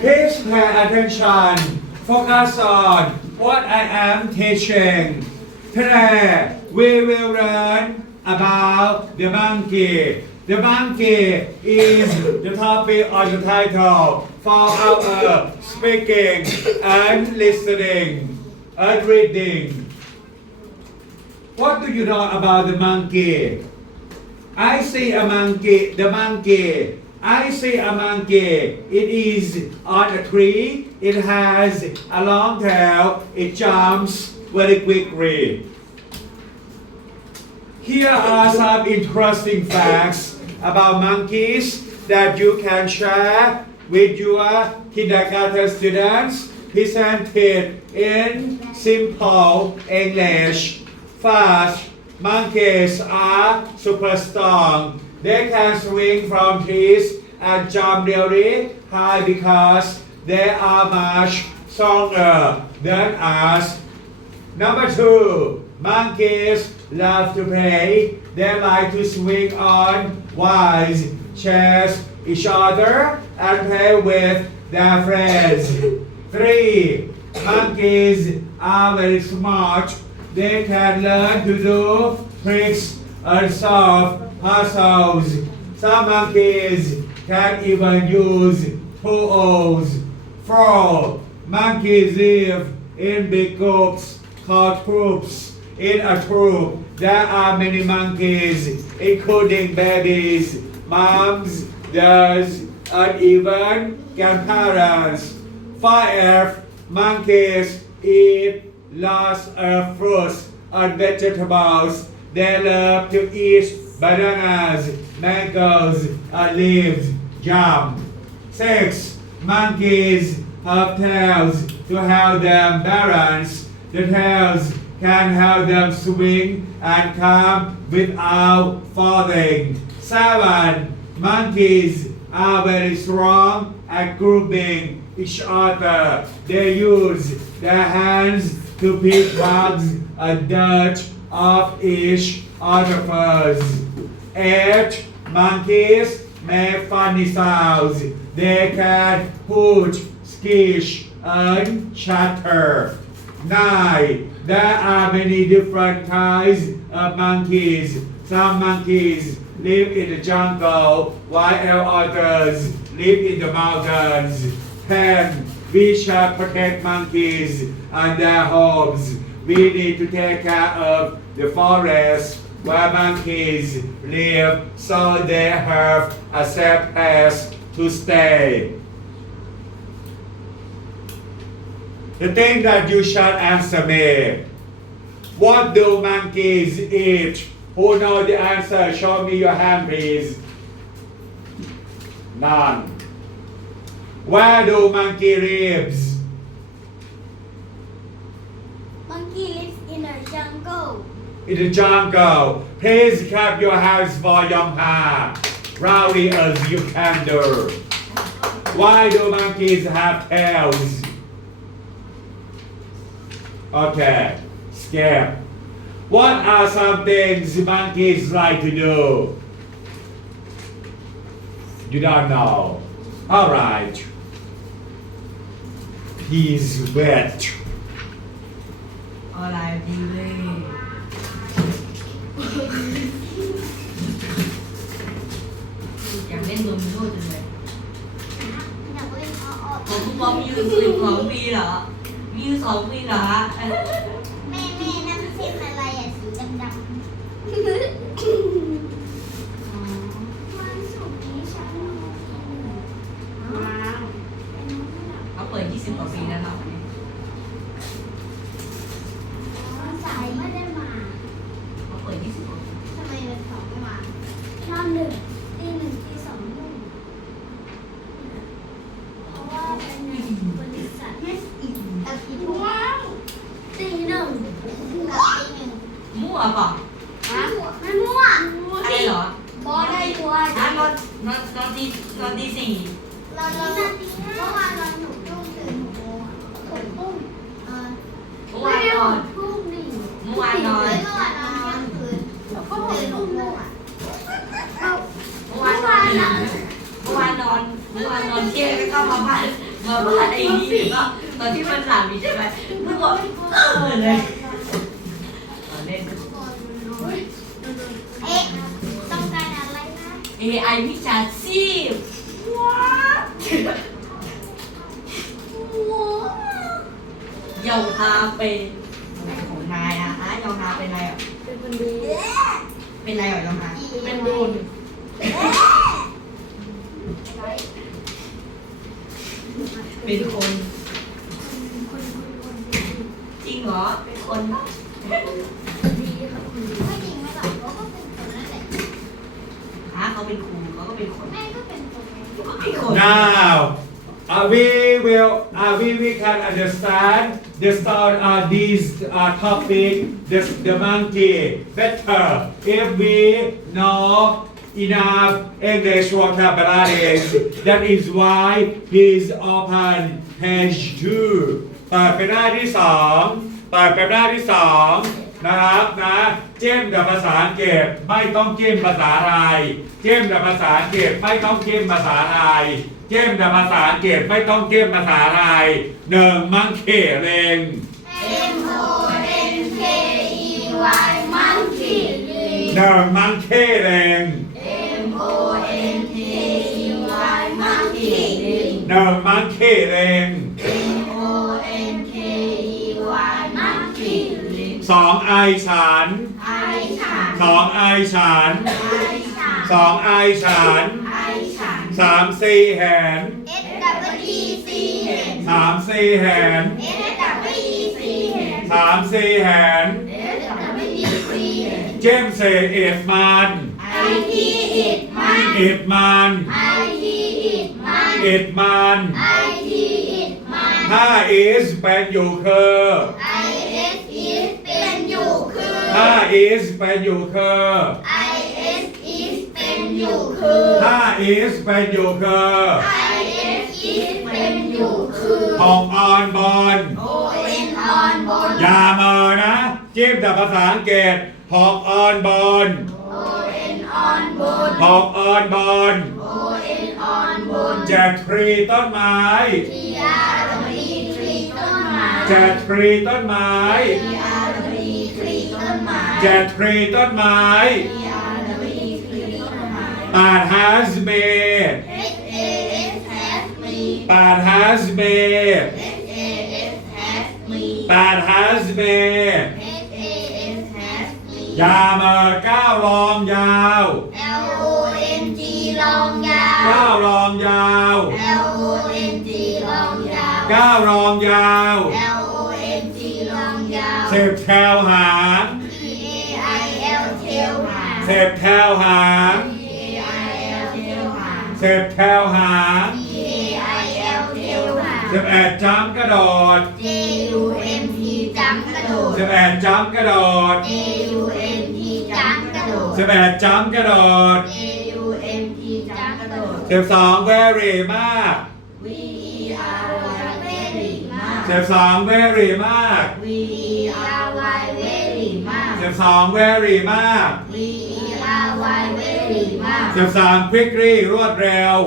Please pay attention. Focus on what I am teaching. Today we will learn about the monkey. The monkey is the topic of the title for our speaking and listening and reading. What do you know about the monkey? I see a monkey, the monkey. I see a monkey. It is on a tree. It has a long tail. It jumps very quickly. Here are some interesting facts about monkeys that you can share with your kindergarten students presented in simple English. First, monkeys are super strong. They can swing from trees and jump really high because they are much stronger than us. Number two, monkeys love to play. They like to swing on wires, chase each other, and play with their friends. Three, monkeys are very smart. They can learn to do tricks and solve Some monkeys can even use tools. Four, monkeys live in big groups called troops. In a troop, there are many monkeys, including babies, moms, dads, and even grandparents. Five, monkeys eat lots of fruits and vegetables. They love to eat bananas, mangoes, leaves, jam. Six, monkeys have tails to help them balance. The tails can help them swing and come without falling. Seven, monkeys are very strong at grouping each other. They use their hands to pick bugs and dirt off each other Eight, monkeys make funny sounds. They can hoot, skish, and chatter. Nine, there are many different kinds of monkeys. Some monkeys live in the jungle, while others live in the mountains. Ten, we shall protect monkeys and their homes. We need to take care of the forest where monkeys live so they have a safe place to stay. The thing that you shall answer me. What do monkeys eat? Who know the answer? Show me your hand, please. None. Where do monkey lives? Monkey lives in a jungle. It's dy Django. Please keep your hands for your rowdy as you can do. Why do monkeys have tails? Okay, Scam. What are some things monkeys like to do? You don't know. All right. He's wet. All I believe. นโดมิโนจังเลยอยากเล่นเอาออกผมคุณบอมมีอยู่สิบสองปีเหรอ มีอยู่สองปีเหรอฮะเอ้ยแม่แม่นั่นเส้นอะไรอะสีดำดำวันศุกร์นี้ฉันว้าว เขาเปิด 20 กว่าปีแล้วเนาะ สายไม่ได้มา เขาเปิด 20 กว่าปี ทำไมวันสองไม่มานอนหนึ่งตีหนึ่งตีสองนู่นเพราะว่าเป็นในบริษัทกับอีทุ่ว้าวตีหนึ่งกับตีหนึ่ง มั่วเปล่ะ ฮะไม่มั่ว อะไรเหรอบ อได้ตัว ฮะนอนนอนนอนตีนอนตีสี่ เรา เมื่อวานเราหนูตุ้มตื่นหกโมงหกตุ้มเออเมื่อวานนอน ทุ่มหนึ่งเมื่อวานนอน เมื่อวานนอนเที่ยงคืนตื่นหกโมงอะเมื่อวานนอนเมื่อวานนอนเมื่อวานนอนเที่ยงแล้วก็มาบ้านมาบ้านไอ้นี่หรือเปล่าตอนที่มันหลับนี่ใช่ไหมมึงบอกเออเลยเอาเล่น เอ๊ะต้องการอะไรนะ AI วิชาช เยาฮาเป็นของนายอะฮะยองฮาเป็นอะไรอะเป็นคนดีเป็นอะไรอะยองฮาเป็นบุญเป็นคนจริงเหรอเป็นคนปะ ดีครับคนดีไม่จริงไม่หรอกเขาก็เป็นคนนั่นแหละ ฮะเขาเป็นครูเขาก็เป็นคน แม่ก็เป็นคนไง ก็เป็นคน Now, uh, we will, uh, we, we can understand the start uh, these uh, topic, this, the monkey better if we know enough English vocabularies. That is why he's open page two. เปิดเป็นหน้าที่สองเปิดเป็นหน้าที่สองนะครับนะเจิ้มกับภาษาอังกฤษไม่ต้องจิ้มภาษาไทยเจิ้มกับภาษาอังกฤษไม่ต้องจิ้มภาษาไทยเจิ้มกับภาษาอังกฤษไม่ต้องจิ้มภาษาไทยหนึ่งมังเขเรง M O N K E Y monkey หนึ่งมังเขเรง M O N K E Y monkey หนึ่งมังเขเรง M O N K E Y monkey สองไอฉันไอฉันสองไอฉันไอฉันสองไอฉันไอฉัน สามสี่แหน S W E C เห็นสามสี่แหน S W E C เห็นสามสี่แหน S W E C เห็นเจมส์เซเอ็ดมัน I T it มันเอ็ดมัน I T it มันเอ็ดมัน I T it มันถ้า is เป็นอยู่คือ I S is เป็นอยู่คือถ้า is เป็นอยู่คือ I S is เป็นอยู่คือถ้า is เป็นอยู่คือ I S is เป็นอยู่คือของออนบอล O N on บนอย่าเมอนะ จิ้มแต่ภาษาอังกฤษหอกออนบอล O N on บนหอกออนบอล O N on บนแจกทรีต้นไม้ T R W E tree ต้นไม้แจกทรีต้นไม้ T R W E tree ต้นไม้แจกทรีต้นไม้ T R W E tree ต้นไม้ปาด has been S A S has me ปาด has been S A S has me ปาด has been S A S has me ยาเมอก้าวรองยาว L O N G ลองยาก้าววรองยาว L O N G ลองยาว ก้าวรองยาว L O N G ลองยาว เสพแถวหาง T A I L เทลหาง เสพแถวหาง T A I L เทลหาง เสพแถวหาง T A I L เทลหางเสพแอดจ้ำกระโดด J สพแอดจ้ำกระโดด J U M P จังกระโดดเสพแอดจ้ำกระโดด J U M P จังกระโดดเสพสอง very มาก V E R Y very มากเสพสอง very มาก V E R Y very มากเสพสอง very มาก V E R Y very มากเสพสาม quickly รวดเร็ว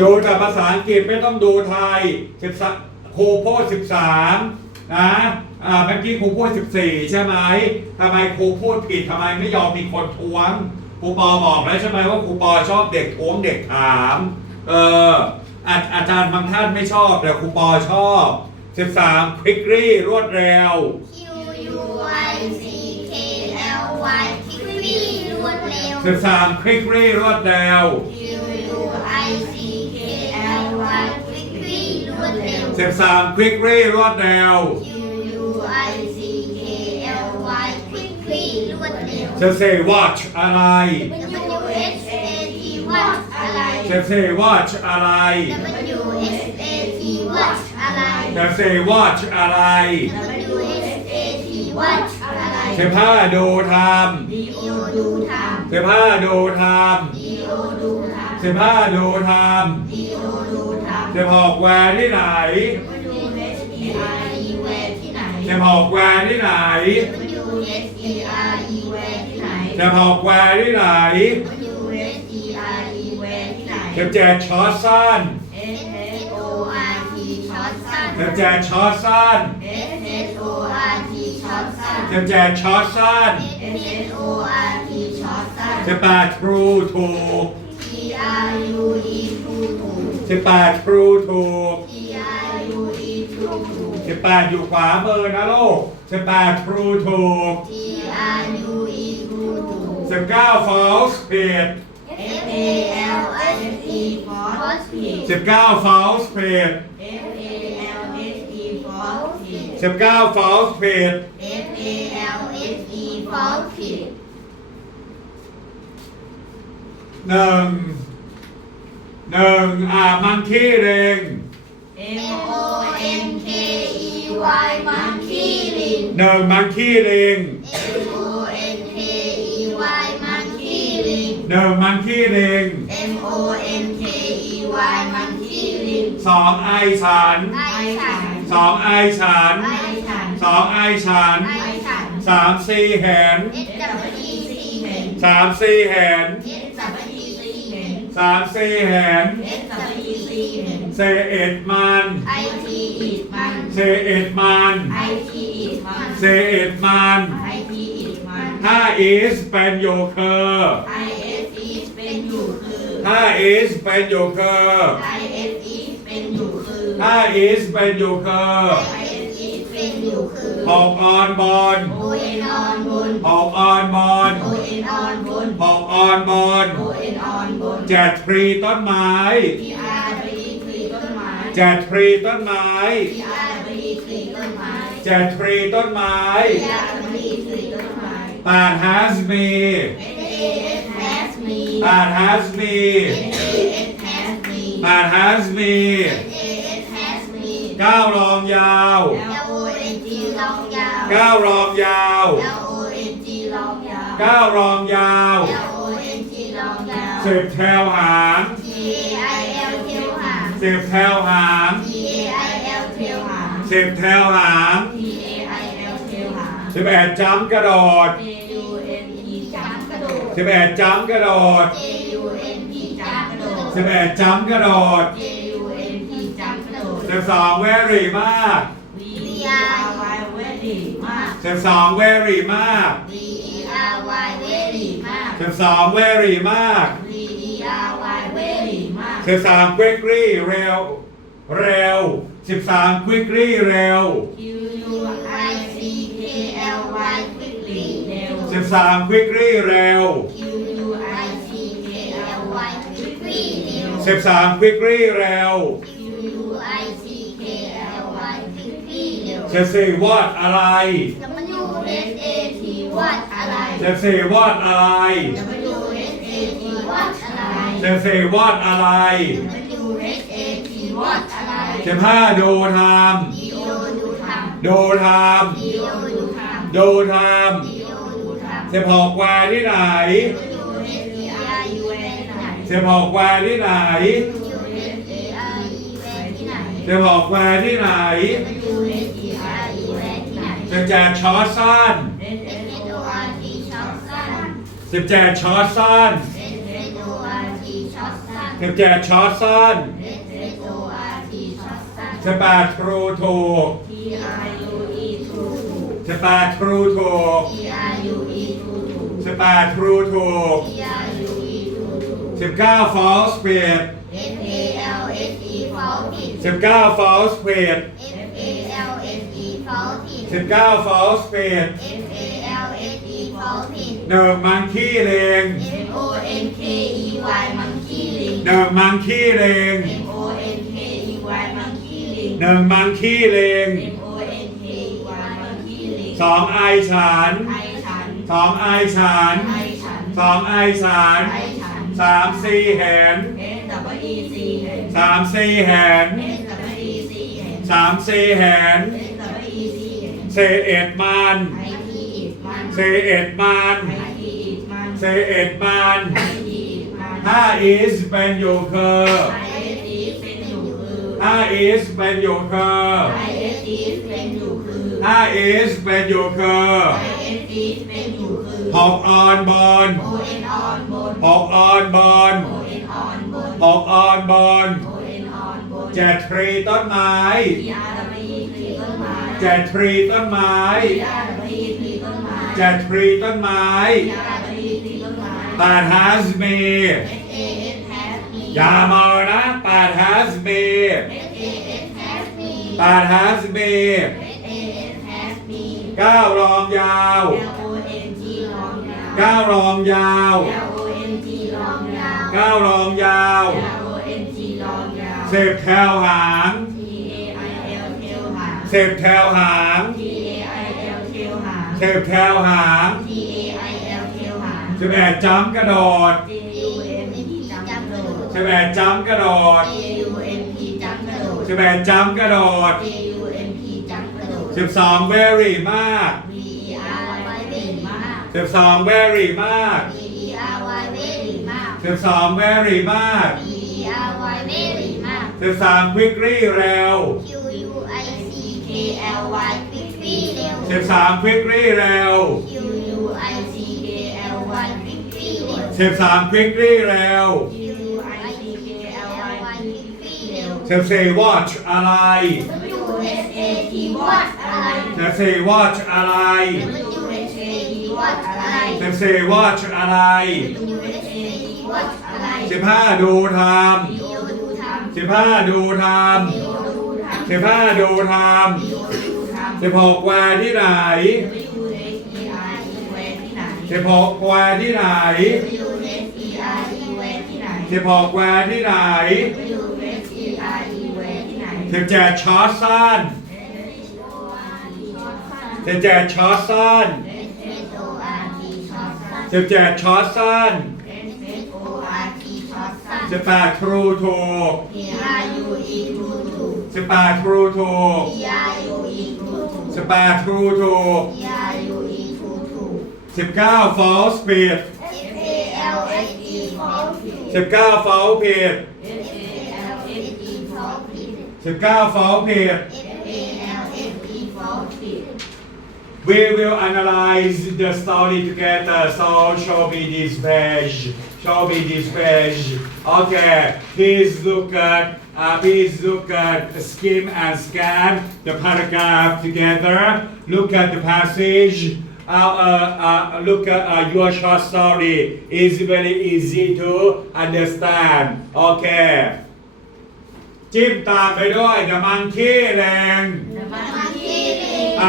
ดเร็วดูแต่ภาษาอังกฤษไม่ต้องดูไทยสิบสามครูพูดสิบสามนะอ่าเมื่อกี้ครูพูดสิบสี่ใช่ไหมทำไมครูพูดผิดทำไมไม่ยอมมีคนท้วงครูปอบอกแล้วใช่ไหมว่าครูปอชอบเด็กท้วงเด็กถามเอออาอาจารย์บางท่านไม่ชอบแต่ครูปอชอบสิบสาม quickly รวดเร็ว Q U I C K L Y คลิกปีรวดเร็วสิบสาม quickly รวดเร็ว Q วดเร็วสิบสาม quickly รวดเร็ว Q U I C K L Y คลิกปีรวดเร็วจะ say watch อะไร W H A T watch อะไรจะ say watch อะไร W H A T watch อะไรจะ say watch อะไร W H A T watch อะไรเสื้อผ้าดูทดี D โอ O ดูทำเสื้อผ้าดูทำ D O ดูทำเสื้อผ้าดูทำ D O ดู ทำเสื้อผอกแวร์ที่ไหนำ W H E R E แวร์ที่ไหนเสื้อผอกแวร์ที่ไหน W H E R E แวร์ที่ไหนเสื้อผอกแวร์ที่ไหน W H E R เข็มแจกช็อตสั้น S H O R T ช็อตสั้น เข็มแจกช็อตสั้น S H O R T ช็อตสั้น เข็มแจกช็อตสั้น S H O R T ช็อตสั้นสิบแปดทรูถูก T R U E ทูถูก สิบแปดทรูถูก T R U E ทูถูก สิบแปดอยู่ขวามือนะลูกสิบแปดทรูถูก T R U E ทูถูก สิบเก้า false ผิด F A L S E ฟอสผิด สิบเก้า false ผิด F A L S E ฟอสผิด สิบเก้า false ผิด F A L S E ฟอสผิด หนึ่ง หนึ่งอ่ามังคีเริง M O N K E Y มังคีลิง หนึ่งมังคีเริง M O N K E Y มังคีลิง หนึ่งมังคีเริง M O N K E Y มังคีลิงสองไอฉันไอฉันสองไอฉันไอฉันสองไอฉันไอฉันสามสี่แหน S W E C เห็นสามสี่แหน S W E C เห็นสามสี่แหน S W E C เห็นเซเอ็ดมัน I T อีดมันเซเอ็ดมัน I T อีดมันเซเอ็ดมัน I T อีดมันถ้า is เป็นโยเคอร์ I S E เป็นอยู่คือถ้า is เป็นโยเคอร์ I S E เป็นอยู่คือถ้า is เป็นโยเคอร์ I S E เป็นอยู่ คือหกออนบอล O N on บนหกออนบอล O N on บนหกออนบอล O N on บนแจกฟรีต้นไม้ T R W E ทรีต้นไม้แจกฟรีต้นไม้ T R W E ทรีต้นไม้แจกฟรีต้นไม้ T R W E ทรีต้นไม้ปาด has me S A S has me ปาด has me S A S has me ปาด has me S A S has me ก้าวรองยาว L O N G ลองยาวก้าวรองยาว L O N G ลองยาวก้าวรองยาว L O N G ลองยาวสิบแถวหาง T A I L เที่ยวหางสิบแถวหาง T A I L เที่ยวหางสิบแถวหาง T A I L เที่ยวหาง สิบแอดจ้ำกระโดด J U N E จับกระโดด สิบแอดจ้ำกระโดด J U N E จับกระโดด สิบแอดจ้ำกระโดด J U N E จับกระโดด สิบสองเวรี่มาก V E R Y เวดีมากสิบสองเวรี่มาก V E R Y เวดีมากสิบสองเวรี่มาก V E R Y เวดีมากสิบสามควิกรี่เร็ว เร็วสิบสามควิกรี่เร็ว Q U I C K L Y quickly เร็ว สิบสามควิกรี่เร็ว Q U I C K L Y quickly เร็ว สิบสามควิกรี่เร็ว Q quickly เร็วสิบสี่วอดอะไร W S A T วัดอะไรสิบสี่วอดอะไร W S A T วัดอะไรสิบสี่วอดอะไร W S A T วัดอะไรสิบห้าดูท D O ดูทำดูทำ D O ดูทำดูทำ D O ดูทำำสิบหกแวร์ที่ไหน W S A R U N ที่ไหนสิบหกแวร์ที่ไหน W S A R E N ที่ไหนสิบหกแวร์ที่ไหนสิบแจกช็อตสั้น S S O R T ช็อตสั้นสิบแจกช็อตสั้น S S O R T ช็อตสั้นสิบแจกช็อตสั้น S S O R T ช็อตสั้นสิบแปดทรูถูก T R U E ถูกถูกสิบแปดทรูถูกสิบแปดทรูถูก T R U E ถูกถูกสิบเก้า false สิบเก้า false ผิด F A L S E ฟอลผิด สิบเก้า false ผิด F A L S E ฟอลผิดหนึ่งมังคีเลง M O N K E Y มังคีลิงหนึ่งมังคีเลง M O N K E Y มังคีลิง หนึ่งมังคีเลง M O N K E Y มังคีลิงสองไอฉันไอฉันสองไอฉันไอฉันสองไอฉันไอฉัน สามสี่แหน S W E C เห็นสามสี่แหน S W E C เห็น สามสี่แหน S W E C เห็นเซเอ็ดมัน I T อีกมันเซเอ็ดมัน I T อีกมันเซเอ็ดมัน I T อีกมันถ้า is เป็นอยู่คือ I S E เป็นอยู่คือถ้า is เป็นอยู่คือ I S E เป็นอยู่คือถ้า is เป็นอยู่คือ I S E เป็นอยู่คือหกออนบอล O N on บนหกออนบอล O N on บนหกออนบนโอเอ็นออนบนเจ็ดทรีต้นไม้ทีอาร์ดับเบิลทีต้นไม้เจ็ดทรีต้นไม้ทีอาร์ดับเบิลทีต้นไม้เจ็ดทรีต้นไม้ทีอาร์ดับเบิลทีต้นไม้แปด has me S A S has me อย่ามานะแปด has me S A S has me แปด has me S A S has me เก้ารองยาว L O N G ลองยาวเก้ารองยาว L O N G ลองยาวเก้ารองยาว L O N G ล องยาวสิบแถวหาง T A I L เทลหาง สิบแถวหาง T A I L เทลหางสิบแถวหาง T A I L เทลหางสิบแอดจ้ำกระโดด J U M P จำกระโดด สิบแอดจ้ำกระโดด J U M P จำกระโดด สิบแอดจ้ำกระโดด J U M P จำกระโดด สิบสอง very มาก V E R Y เด่นมาก สิบสอง very มาก V E R Y เด่นมาก สิบสอง very มาก V 13 quickly เร็ว Q U I C K L Y quickly เร็ว 13 quickly เร็ว Q U I C K L Y quickly เร็ว 13 quickly เร็ว Q U I C K L Y quickly เร็ว 14 watch อะไร W S A T watch อะไร 14 watch อะไร W S A T watch อะไร 14 watch อะไร W S A T watch อะไร 15 ดูทำ สิบห้าดูท D O ดูทำำสิบห้าดูท D O ดูทำำสิบหกแวร์ที่ไหน W S E R E แวร์ที่ไหนสิบหกแวร์ที่ไหน W S E R E แวร์ที่ไหนสิบหกแวร์ที่ไหน W S E R E แวร์ที่ไหนสิบเจ็ดช็อตสั้นสิบเจ็ดช็อตสั้น S O R T ช็อตสั้นสิบเจ็ดช็อตสั้น S O R T ช็อต สั้น สิบแปดทรูถูก P R U E ทูทู สิบแปดทรูถูก P R U E ทูทู สิบแปดทรูถูก P R U E ทูทู สิบเก้า false ผิด F A L S E ฟอลฟิ สิบเก้า false ผิด S A L S E ฟอลฟิต สิบเก้า false ผิด F A L S E ฟอลฟิต We will analyze the story together. So show me this page. Show me this page. Okay. Please look at. Uh, please look at skim and scan the paragraph together. Look at the passage. Uh, uh, uh, look at uh, your short story. It's very easy to understand. Okay. จิ้มตามไปด้วย The monkey แรง The monkey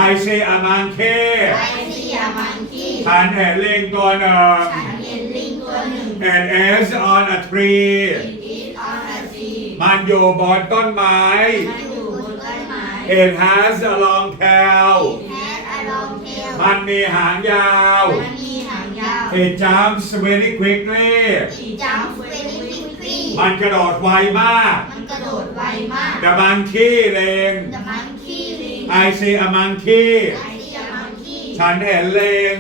I say a monkey. I see a monkey ฉันเห็นลิงตัวหนึ่ง ฉันเห็นลิงตัวหนึ่ง It is on a tree It is on a tree มันอยู่บนต้นไม้ It has a long tail มันมีหางยาว It jumps very quickly มันกระโดดไวมากกระมาก The monkey ลิง The monkey ลิง I see a monkey ฉันเห็นเลง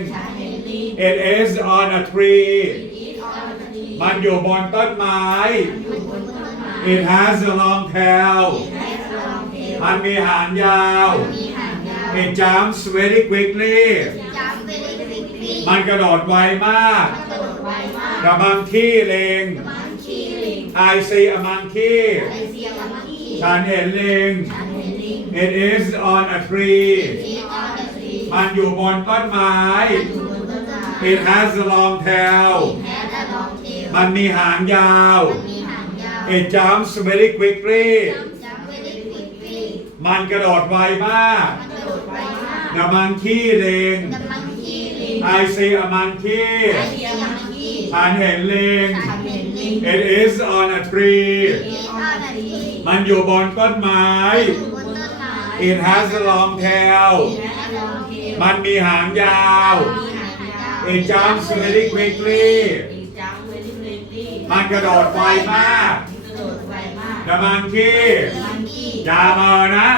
It is on a tree It is on a tree มันอยู่บนต้นไม้ It has a long tail มันมีหางยาว It jumps very quickly มันกระโดดไวมากกระโดดไวมาก The monkey ลิง The monkey ลิง I see a monkey ฉันเห็นลิงฉันเลง It is on a tree มันอยู่บนต้นไม้ It has a long tail It has a long tail มันมีหางยาวมันมีหางยาว It jumps very quickly Jumps very quickly มันกระโดดไวมากมันกระโดดไวมาก The monkey ลิง The monkey ลิง I see a monkey I see a monkey ฉันเห็นลิงฉันเห็นลิง It is on a tree It is on a tree มันอยู่บนต้นไม้อยู่บนต้นไม้ It has a long tail It has a long tail มันมีหางยาวมีหางยาว It jumps very quickly It jumps very quickly มันกระโดดไวมากมันกระโดดไวมาก The monkey monkey อย่ามานะ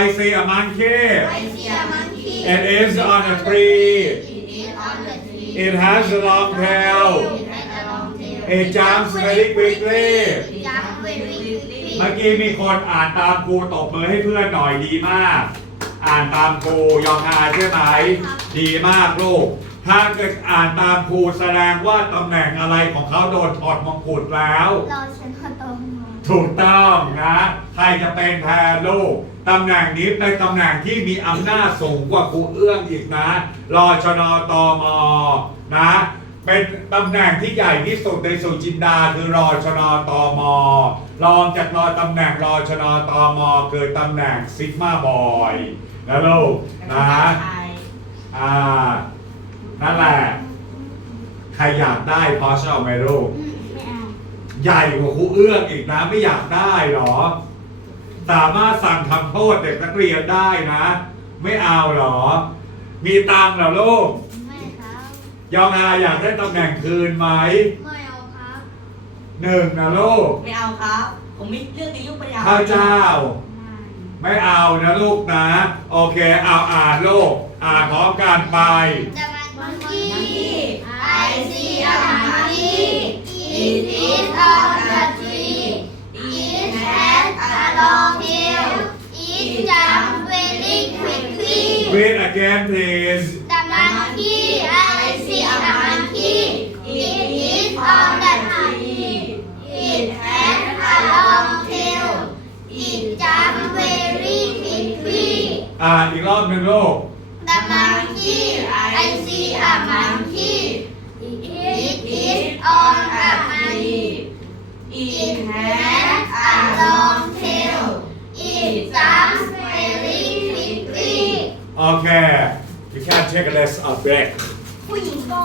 I see a monkey I see a monkey It is on a tree It is on a tree It has a long tail It has a long tail It jumps very quickly It jumps very quickly เมื่อกี้มีคนอ่านตามครูตบมือให้เพื่อนหน่อยดีมาก อ่านตามครูยองอาใช่ไหม ดีมากลูก ถ้าเกิดอ่านตามครูแสดงว่าตำแหน่งอะไรของเขาโดนถอดมงกุฎแล้วรอฉันพอโตมาถูกต้องนะใครจะเป็นแทนลูกตำแหน่งนี้เป็นตำแหน่งที่มีอำนาจสูงกว่าครูเอื้องอีกนะรอชนตมนะ เป็นตำแหน่งที่ใหญ่ที่สุดในสุจินดาคือรอชนตมรองจากรอตำแหน่งรอชนตมคือตำแหน่งซิกมาบอยนะลูกนะอ่า นั่นแหละ ใครอยากได้พอชอบไหมลูกอืมไม่เอาใหญ่กว่าครูเอื้องอีกนะไม่อยากได้หรอ สามารถสั่งทำโทษเด็กนักเรียนได้นะ ไม่เอาหรอ มีตังค์เหรอลูก ไม่ครับ ยองอาอยากได้ตำแหน่งคืนไหมไม่เอาครับหนึ่งนะลูกไม่เอาครับ ผมไม่เลือกในยุคปัญญาข้าวเจ้า ไม่ไม่เอานะลูกนะ โอเค เอาอ่านลูก อ่านพร้อมกันไป The monkey Monkey I see a monkey It is on the tree It has a long tail It jumps very quickly Read again please The monkey I see a monkey It is on the tree It has a long tail It jumps very quickly อ่านอีกรอบหนึ่งลูก ก checklists are blank.